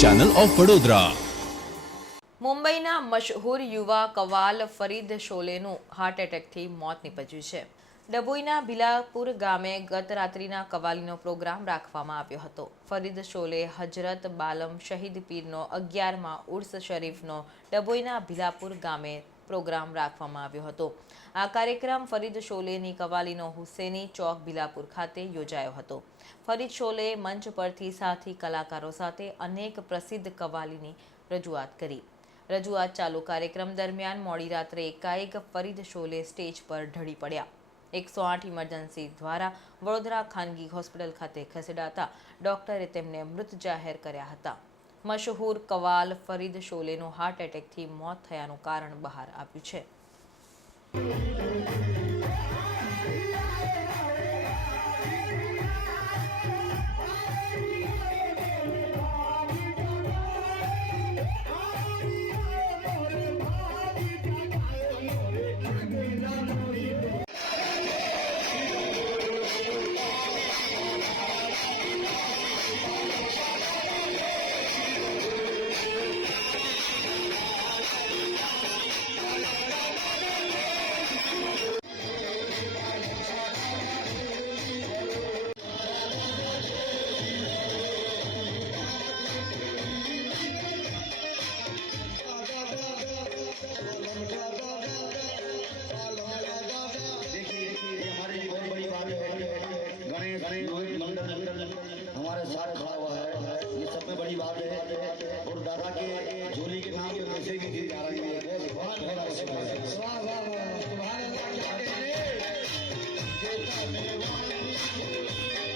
Channel of Vadodara. મુંબઈના મશહૂર યુવા કવાલ Farid શોલેનું heart એટેકથી મોત નીપજ્યું છે। ડભોઈના ભીલાપુર ગામે ગત રાત્રિના કવાલીનો પ્રોગ્રામ રાખવામાં આવ્યો હતો। ફરીદ શોલે હજરત બાલમ શહીદ પીરનો 11મા ઉર્સ શરીફનો ડભોઈના ભીલાપુર ગામે પ્રોગ્રામ રાખવામાં આવ્યો હતો। આ કાર્યક્રમ ફરીદ શોલેની કવાલીનો હુસેની ચોક ભીલાપુર ખાતે યોજાયો હતો। ફરીદ શોલે મંચ પરથી સાથી કલાકારો સાથે અનેક પ્રસિદ્ધ કવાલીની રજૂઆત કરી। રજૂઆત ચાલુ કાર્યક્રમ દરમિયાન મોડી રાત્રે એકાએક ફરીદ શોલે સ્ટેજ પર ઢળી પડ્યા। 108 ઇમરજન્સી દ્વારા વડોદરા ખાનગી હોસ્પિટલ ખાતે ખસેડાતા ડોક્ટરે તેમને મૃત જાહેર કર્યા હતા। મશહૂર કવાલ ફરીદ શોલેનું હાર્ટ એટેકથી મોત થયાનું કારણ બહાર આવ્યું છે। हमारे साथ खड़ा हुआ है, ये सब में बड़ी बात है। और दादा के झोली के नाम पे पैसे भी दी जा रही है। बहुत बड़ा वाह वाह वाह, तुम्हारे